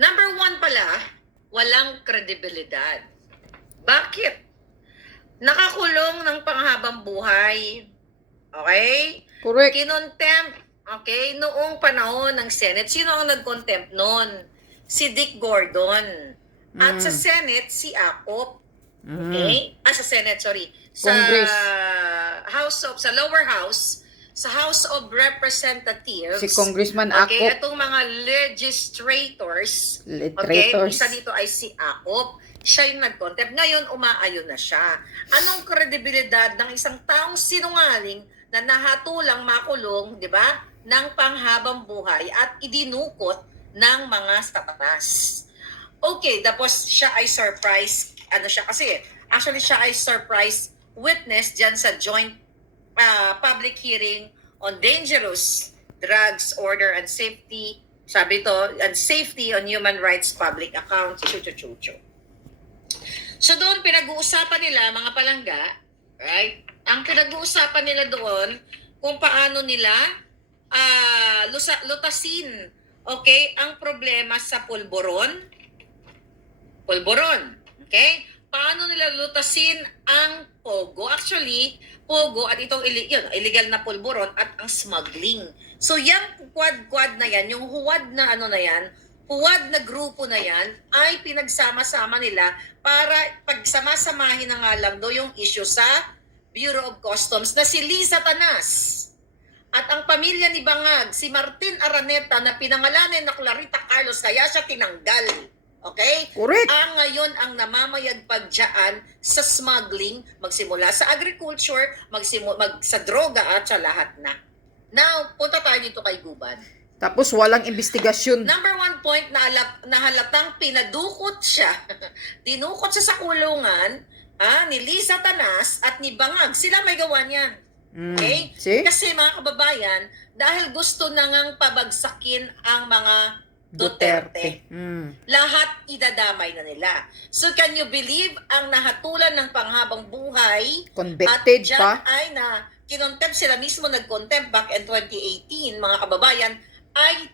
Number one pala, walang kredibilidad. Bakit? Nakakulong ng panghabang buhay. Okay? Correct. Kinontempt, okay, noong panahon ng Senate. Sino ang nag-contempt noon? Si Dick Gordon. At sa Senate, si Acop. Okay? Sa Senate, sorry. Sa Congress. sa lower house, sa House of Representatives. Si Congressman Okay, Acop. itong mga legislators. Okay, Legislators. isa dito ay si Acop. Siya yung nag-contempt. Ngayon, umaayon na siya. Anong kredibilidad ng isang taong sinungaling na nahatulang makulong, di ba, ng panghabang buhay at idinukot ng mga satanas? Okay, tapos siya ay surprise, actually siya ay surprise witness dyan sa joint public hearing on dangerous drugs, order, and safety, sabi to, and safety on human rights public accounts, chuchu. So doon pinag-uusapan nila, mga palangga, right? Ang pinag-uusapan nila doon kung paano nila lutasin, okay, ang problema sa pulburon, okay? Paano nila lutasin ang pogo? Actually, pogo at itong illegal na pulburon at ang smuggling. So yung quad na yan, yung huwad na huwad na grupo na yan ay pinagsama-sama nila para pagsamasamahin na nga lang do yung issue sa Bureau of Customs na si Liza Tanas. At ang pamilya ni Bangag, si Martin Araneta na pinangalanan na Clarita Carlos, kaya siya tinanggal. Okay? Correct. Ang ngayon ang namamayagpag dyan sa smuggling, magsimula sa agriculture, sa droga at sa lahat na. Now, punta tayo dito kay Guban. Tapos walang investigasyon. Number one point na halatang pinadukot siya. Dinukot siya sa kulungan ni Liza Tanas at ni Bangag. Sila may gawa niyan. Okay? See? Kasi mga kababayan, dahil gusto na ngang pabagsakin ang mga Duterte. Lahat idadamay na nila. So can you believe ang nahatulan ng panghabang buhay Convicted at dyan pa. ay kinontempt sila mismo, nag-contempt back in 2018, mga kababayan, ay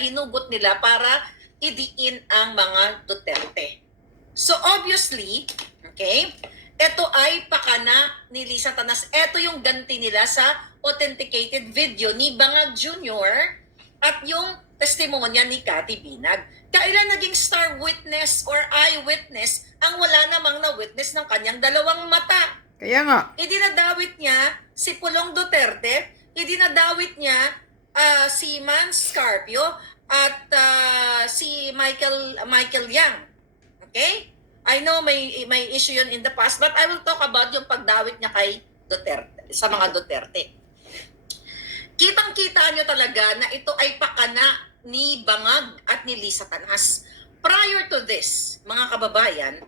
hinugot nila para idiin ang mga Duterte. So obviously, okay, ito ay pakana ni Liza Tanas. Ito yung ganti nila sa authenticated video ni Bangag Jr. at yung testimonya ni Cathy Binag. Kailan naging star witness or eyewitness ang wala namang na-witness ng kanyang dalawang mata? Kaya nga. Idinadawit niya si Pulong Duterte, idinadawit niya si Man Scarpio at si Michael Yang. Okay? I know may issue yun in the past, but I will talk about yung pagdawit niya kay Duterte, sa mga Duterte. Kitang-kita nyo talaga na ito ay pakana ni Bangag at ni Liza Tanas. Prior to this, mga kababayan,